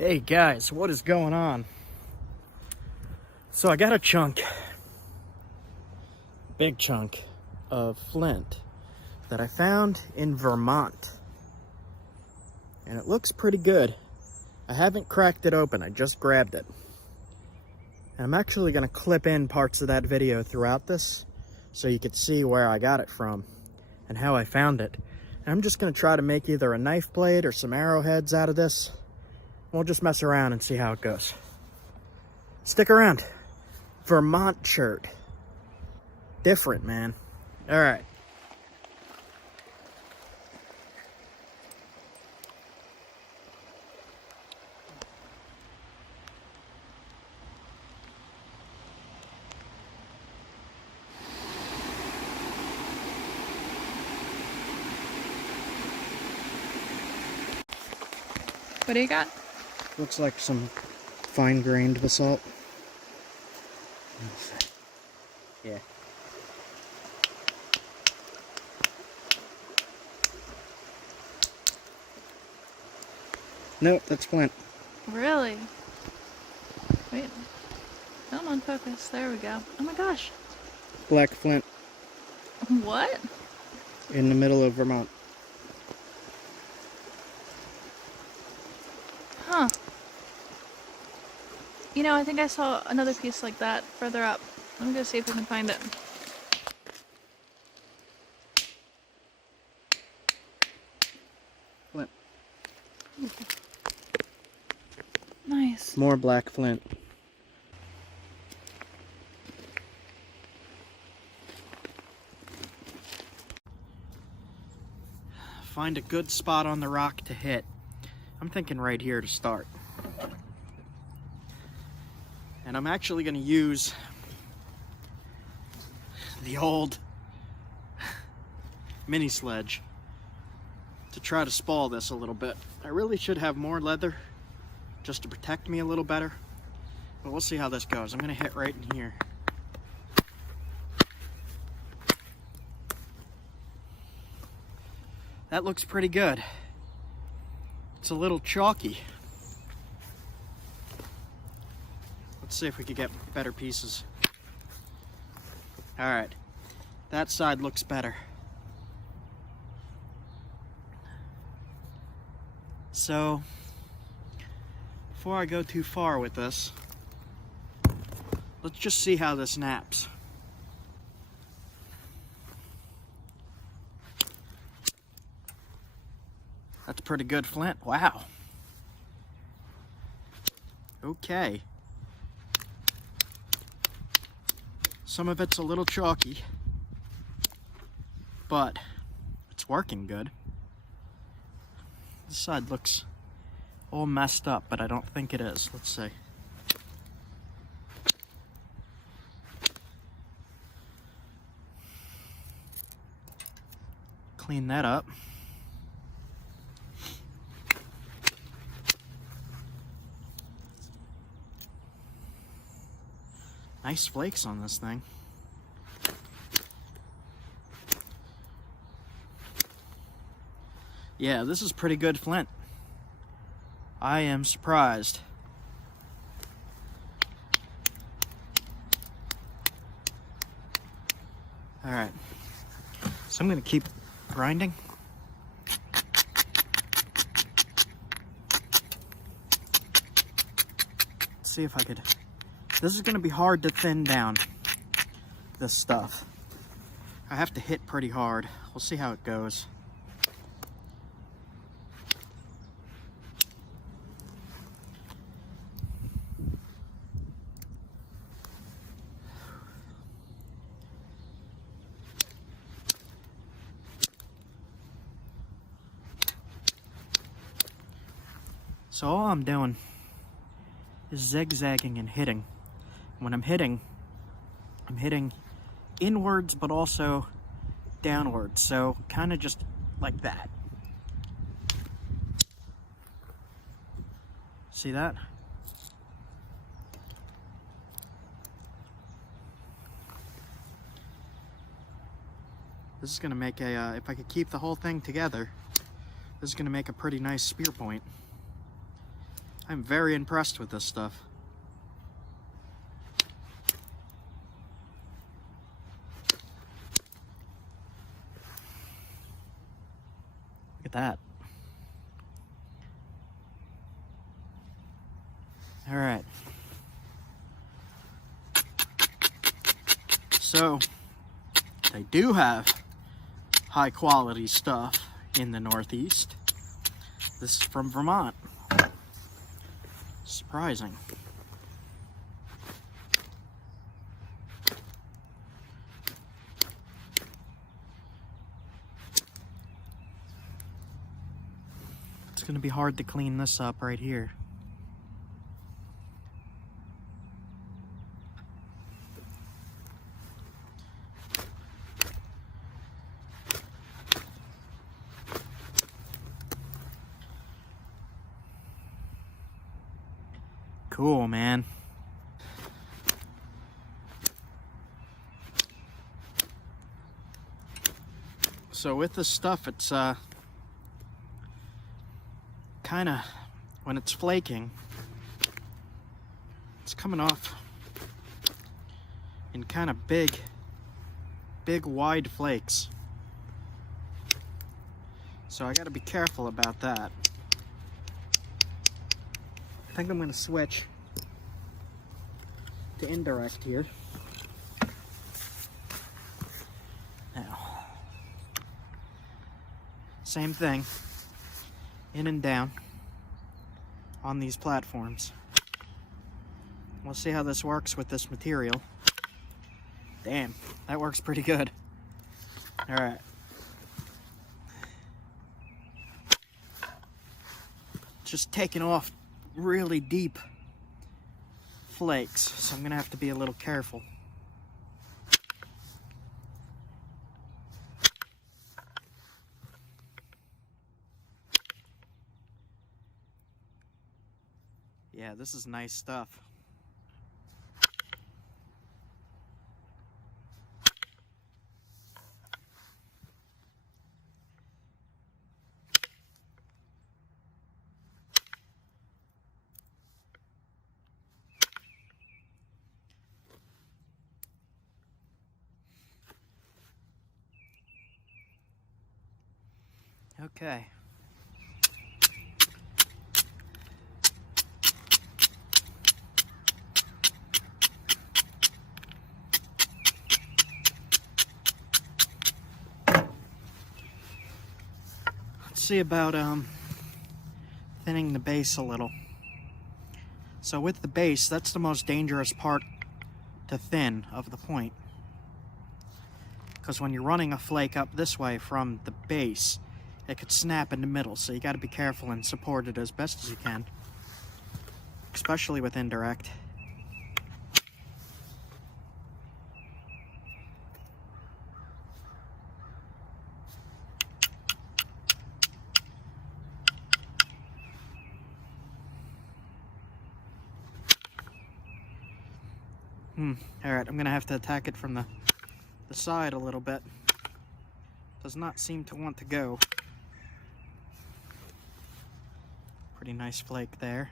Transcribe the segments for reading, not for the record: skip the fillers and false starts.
Hey guys, what is going on? So I got a chunk, big chunk of flint that I found in Vermont. And it looks pretty good. I haven't cracked it open, I just grabbed it. And I'm actually gonna clip in parts of that video throughout this so you could see where I got it from and how I found it. And I'm just gonna try to make either a knife blade or some arrowheads out of this. We'll just mess around and see how it goes. Stick around. Vermont Chert. Different, man. All right. What do you got? Looks like some fine-grained basalt. Yeah. Nope, that's flint. Really? Wait. Come on, focus. There we go. Oh my gosh. Black flint What? in the middle of Vermont. Huh. You know, I think I saw another piece like that further up. Let me go see if we can find it. Flint. Nice. More black flint. Find a good spot on the rock to hit. I'm thinking right here to start. And I'm actually going to use the old mini sledge to try to spall this a little bit. I really should have more leather just to protect me a little better, but we'll see how this goes. I'm going to hit right in here. That looks pretty good. It's a little chalky. Let's see if we can get better pieces. All right, that side looks better. So, before I go too far with this, let's just see how this naps. That's pretty good flint. Wow. Okay. Some of it's a little chalky, but it's working good. This side looks all messed up, but I don't think it is. Let's see. Clean that up. Nice flakes on this thing. Yeah, this is pretty good flint. I am surprised. All right, so I'm gonna keep grinding. Let's see if I could. This is gonna be hard to thin down, this stuff. I have to hit pretty hard. We'll see how it goes. So all I'm doing is zigzagging and hitting. When I'm hitting inwards but also downwards, so kind of just like that. See that? This is gonna make a, if I could keep the whole thing together, this is gonna make a pretty nice spear point. I'm very impressed with this stuff. Look at that. All right. So, they do have high quality stuff in the Northeast. This is from Vermont. Surprising. It's gonna be hard to clean this up right here. Cool, man. So with this stuff, it's kind of, when it's flaking, it's coming off in kind of big wide flakes. So I got to be careful about that. I think I'm going to switch to Indirect here. Now, same thing, in and down on these platforms. We'll see how this works with this material. Damn, that works pretty good. All right. Just taking off really deep flakes, so I'm gonna have to be a little careful. Yeah, this is nice stuff. Okay. Let's see about thinning the base a little. So with the base, that's the most dangerous part to thin of the point. Because when you're running a flake up this way from the base, it could snap in the middle, so you got to be careful and support it as best as you can, especially with Indirect. All right, I'm gonna have to attack it from the side a little bit. Does not seem to want to go. Pretty nice flake there.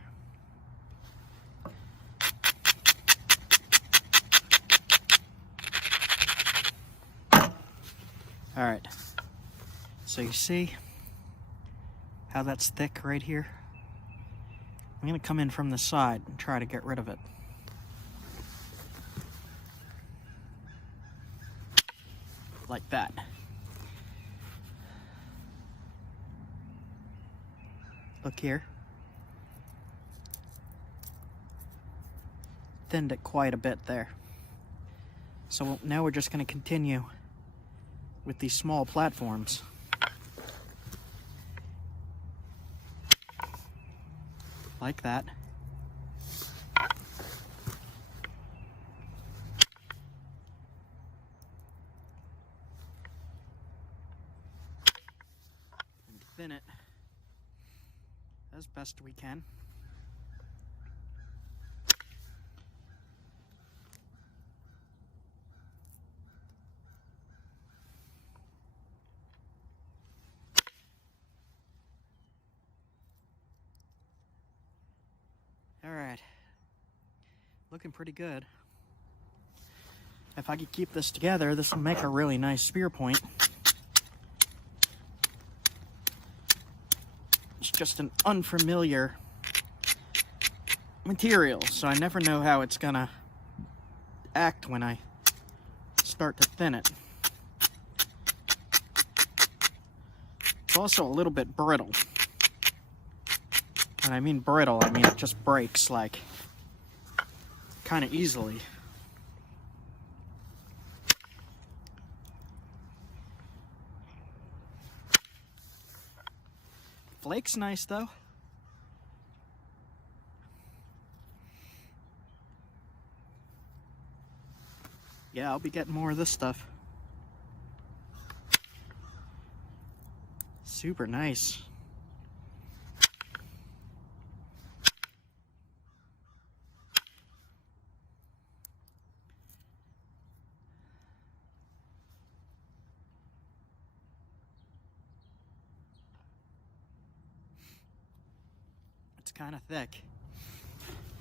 All right, so you see how that's thick right here? I'm gonna come in from the side and try to get rid of it. Like that. Look here. Thinned it quite a bit there. So now we're just going to continue with these small platforms. Like that. And thin it as best we can. looking pretty good. If I could keep this together, this will make a really nice spear point. It's just an unfamiliar material, so I never know how it's gonna act when I start to thin it. It's also a little bit brittle. When I mean brittle, I mean it just breaks like kind of easily. Flake's nice though. Yeah, I'll be getting more of this stuff. Super nice. It's kind of thick.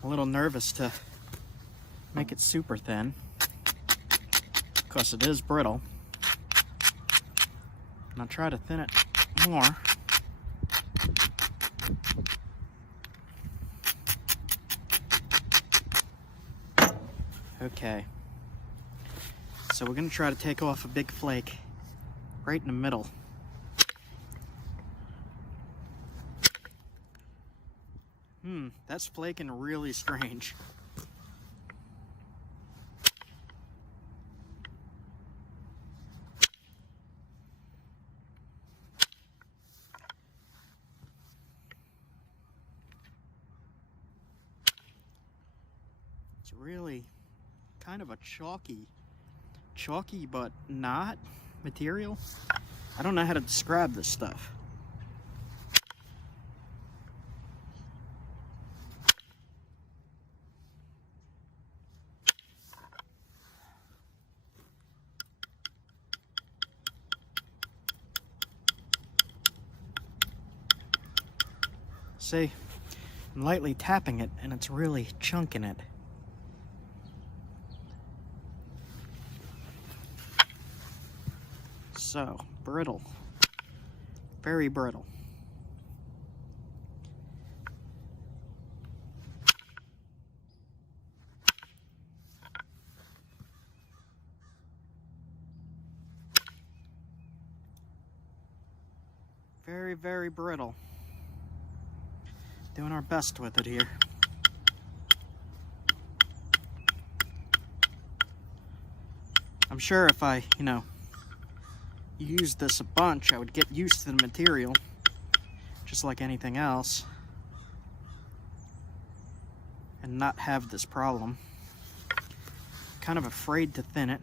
I'm a little nervous to make it super thin because it is brittle. And I'll try to thin it more. Okay. So we're going to try to take off a big flake right in the middle. That's flaking really strange. It's really kind of a chalky but not material. I don't know how to describe this stuff. See, I'm lightly tapping it and it's really chunking it. So, brittle. Very brittle. Very, very brittle. Doing our best with it here. I'm sure if I, used this a bunch, I would get used to the material, just like anything else, and not have this problem. Kind of afraid to thin it.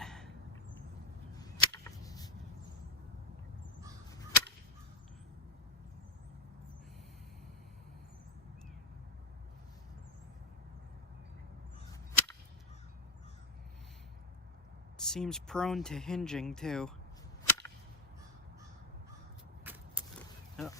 Seems prone to hinging too. Oh.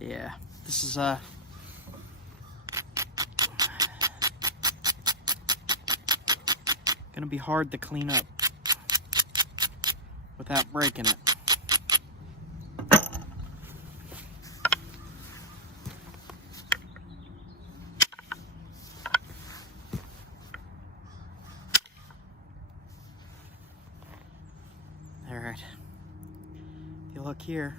Yeah, this is gonna be hard to clean up without breaking it. All right, if you look here,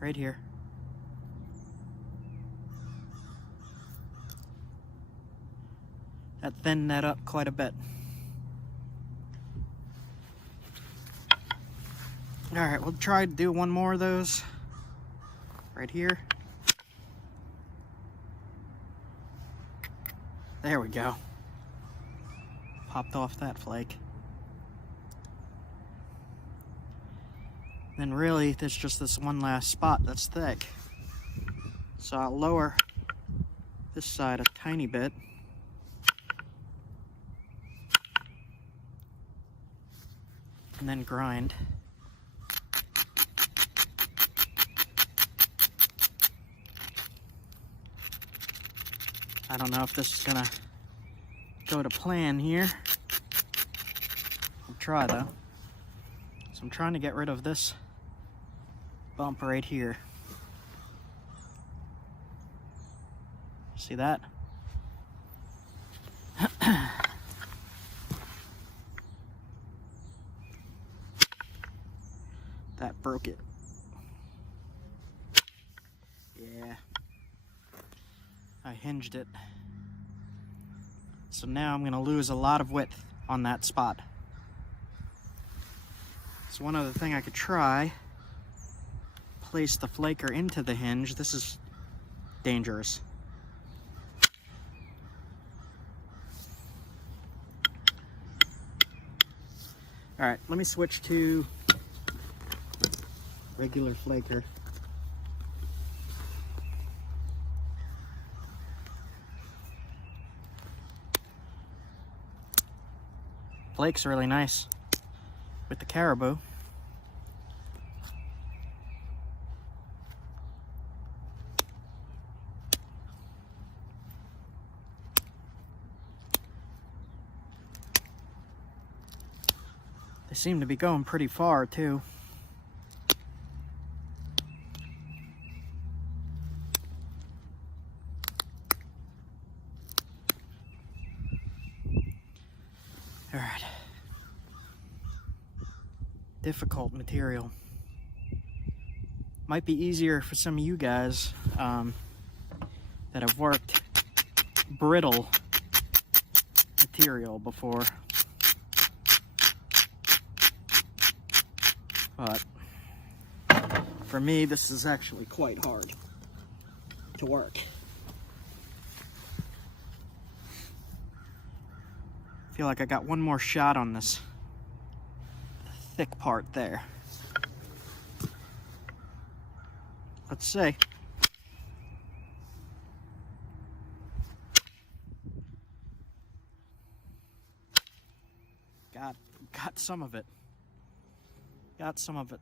right here, that thinned that up quite a bit. All right, we'll try to do one more of those right here. There we go. Popped off that flake. then really there's just this one last spot that's thick. So I'll lower this side a tiny bit. And then grind. I don't know if this is gonna go to plan here. I'll try though. So I'm trying to get rid of this bump right here. See that? That broke it. Yeah. I hinged it. So now I'm gonna lose a lot of width on that spot. So one other thing I could try, place the flaker into the hinge. This is dangerous. All right, let me switch to regular flaker. Flake's really nice with the caribou. They seem to be going pretty far too. All right. Difficult material. Might be easier for some of you guys that have worked brittle material before. But for me, this is actually quite hard to work. I feel like I got one more shot on this thick part there. Let's see. Got some of it. Got some of it.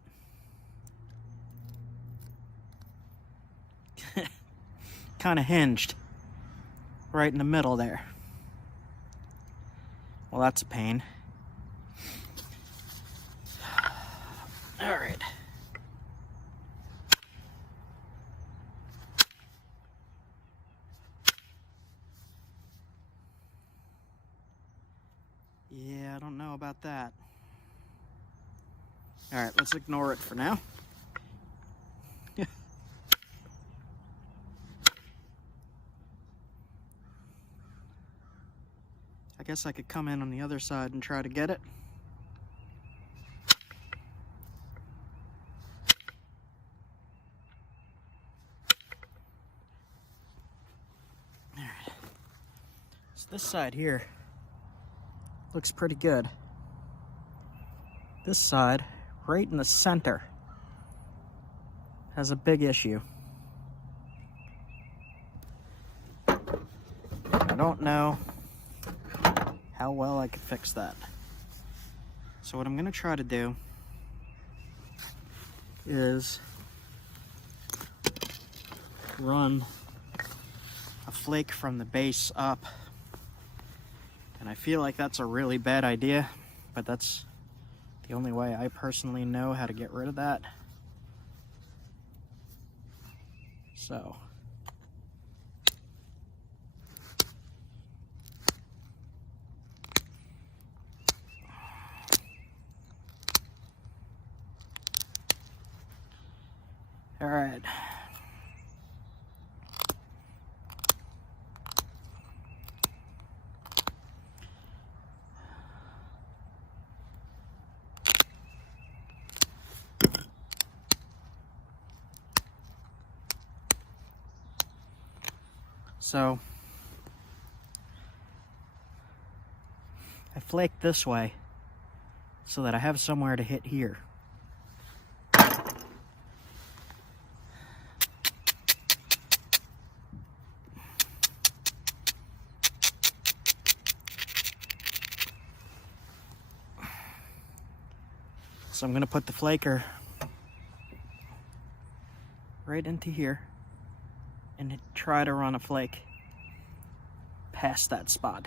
Kind of hinged right in the middle there. Well, that's a pain. All right. Yeah, I don't know about that. All right, let's ignore it for now. I guess I could come in on the other side and try to get it. All right. So this side here looks pretty good. This side, right in the center, has a big issue. I don't know how well I could fix that. So what I'm gonna try to do is run a flake from the base up. And I feel like that's a really bad idea, but that's the only way I personally know how to get rid of that. So. All right. So I flake this way so that I have somewhere to hit here. And So I'm gonna put the flaker right into here and try to run a flake past that spot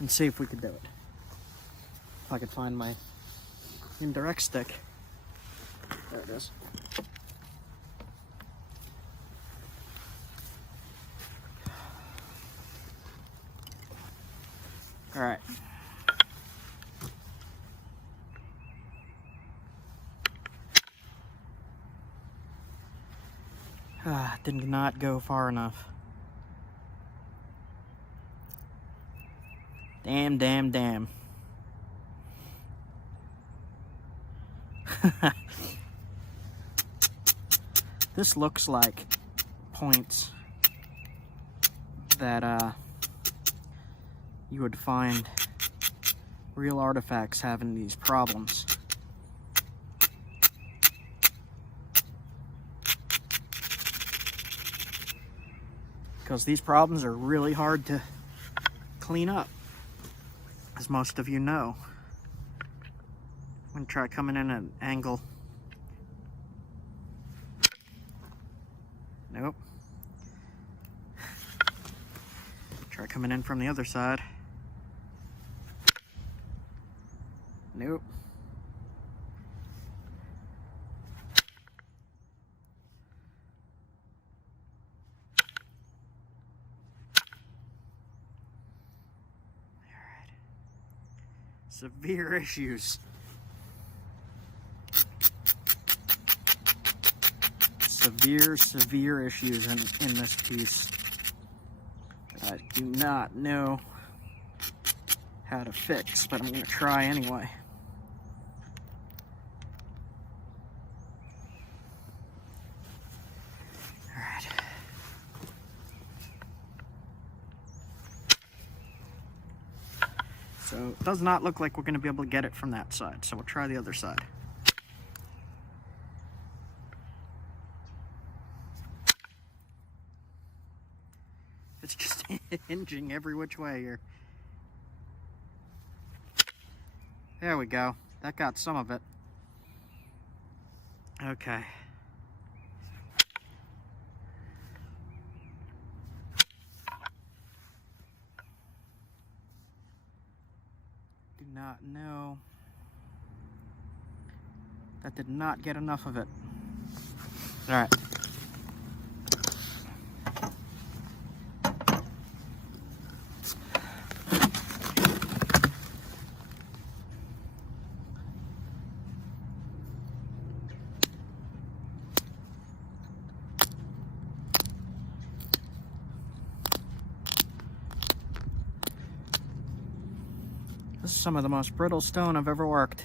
and see if we can do it. If I could find my indirect stick. There it is. All right. Did not go far enough. Damn, damn, damn. This looks like points that you would find real artifacts having these problems. Because these problems are really hard to clean up, as most of you know. I'm gonna try coming in at an angle. Nope. Try coming in from the other side. Nope. Alright. Severe issues. Severe issues in this piece that I do not know how to fix, but I'm going to try anyway. Alright. So it does not look like we're going to be able to get it from that side, so we'll try the other side. It's just hinging every which way here. There we go. That got some of it. Okay. Do not know. That did not get enough of it. All right. This is some of the most brittle stone I've ever worked.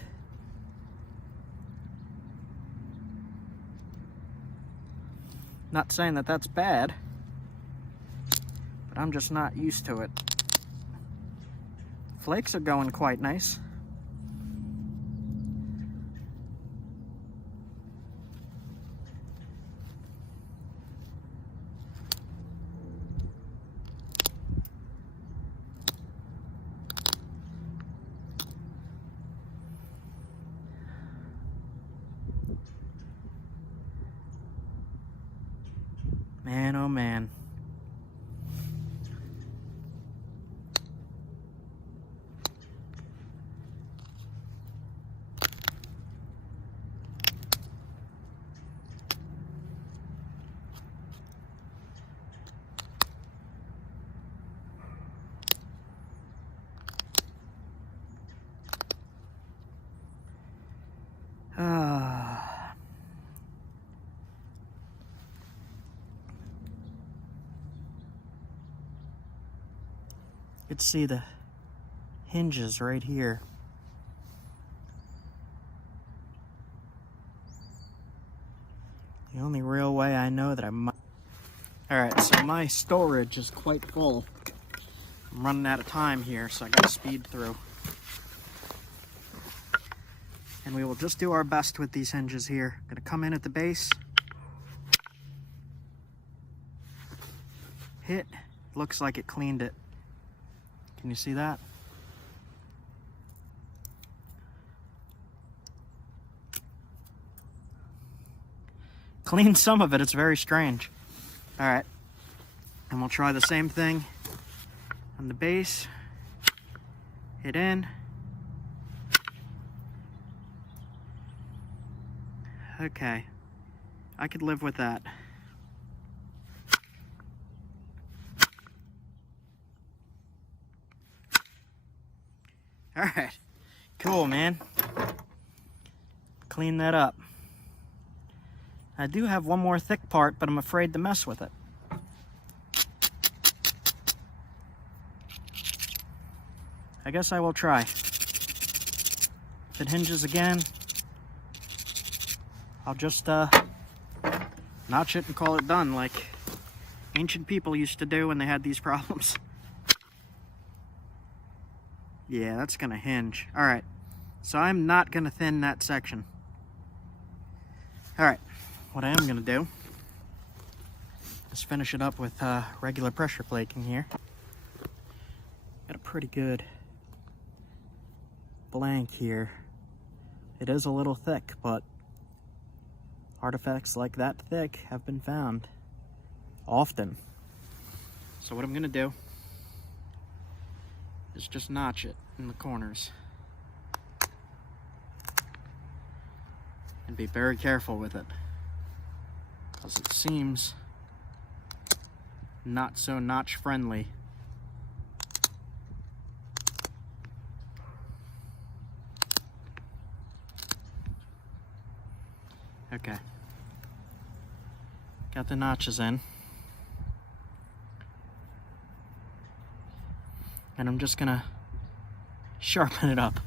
Not saying that that's bad, but I'm just not used to it. Flakes are going quite nice. Man, oh man. You could see the hinges right here. The only real way I know that I might... Alright, so my storage is quite full. I'm running out of time here, so I gotta speed through. And we will just do our best with these hinges here. Gonna come in at the base. Hit. Looks like it cleaned it. Can you see that? cleaned some of it. It's very strange. All right, and we'll try the same thing on the base. Hit in. Okay, I could live with that. All right, cool, man. Clean that up. I do have one more thick part, but I'm afraid to mess with it. I guess I will try. If it hinges again, I'll just notch it and call it done, like ancient people used to do when they had these problems. Yeah, that's gonna hinge. All right, so I'm not gonna thin that section. All right, what I am gonna do is finish it up with regular pressure flaking here. Got a pretty good blank here. It is a little thick, but artifacts like that thick have been found often. So what I'm gonna do is just notch it in the corners and be very careful with it, because it seems not so notch friendly. Okay, got the notches in, and I'm just gonna sharpen it up.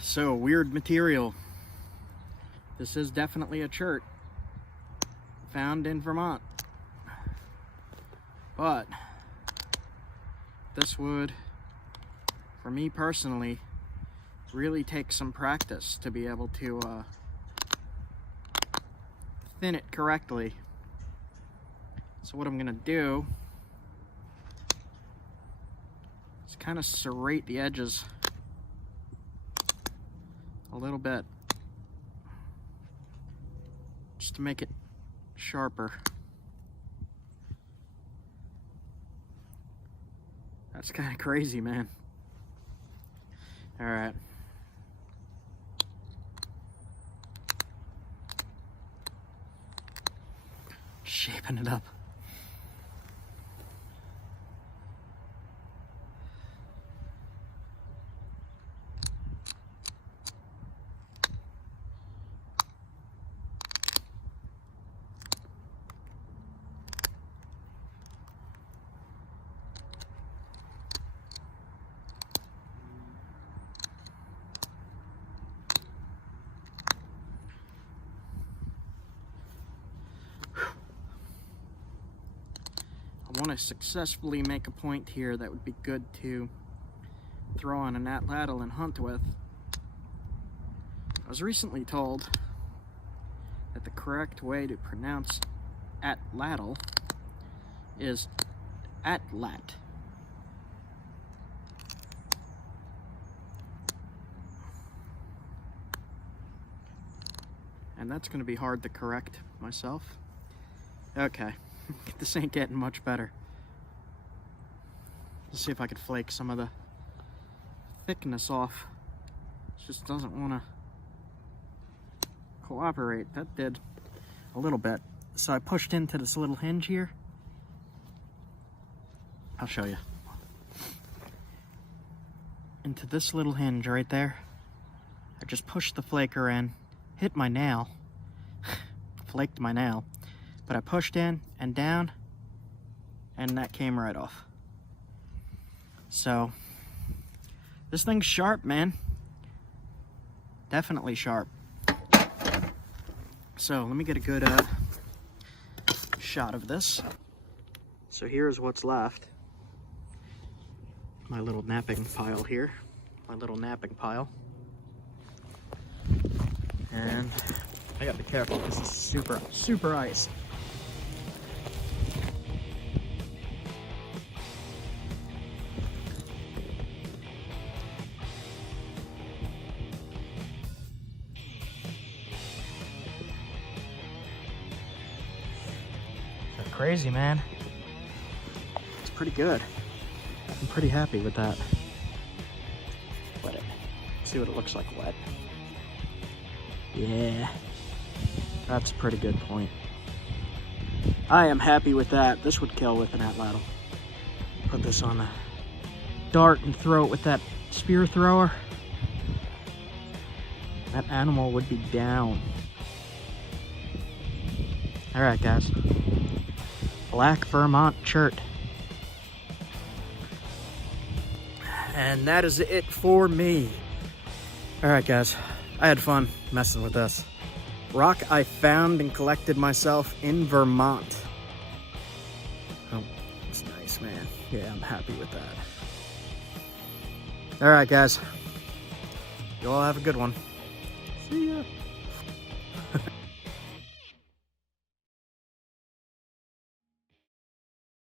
So, weird material. This is definitely a chert found in Vermont, but this would, for me personally, really take some practice to be able to thin it correctly. So what I'm gonna do is kind of serrate the edges a little bit, just to make it sharper. That's kind of crazy, man. All right. Shaping it up. I want to successfully make a point here that would be good to throw on an atlatl and hunt with. I was recently told that the correct way to pronounce atlatl is atlat. And that's going to be hard to correct myself. Okay. This ain't getting much better. Let's see if I could flake some of the thickness off. It just doesn't want to cooperate. That did a little bit. So I pushed into this little hinge here. I'll show you. Into this little hinge right there. I just pushed the flaker in, hit my nail, flaked my nail. But I pushed in and down, and that came right off. So, this thing's sharp, man. Definitely sharp. So, let me get a good shot of this. So here's what's left. My little knapping pile here. My little knapping pile. And I gotta be careful, this is super ice. crazy, man. It's pretty good. I'm pretty happy with that. Wet it. See what it looks like wet. Yeah, that's a pretty good point. I am happy with that. This would kill with an atlatl. Put this on a dart and throw it with that spear thrower. That animal would be down. All right, guys. Black Vermont Chert. And that is it for me. All right, guys. I had fun messing with this. Rock I found and collected myself in Vermont. Oh, it's nice, man. Yeah, I'm happy with that. All right, guys. You all have a good one. See ya.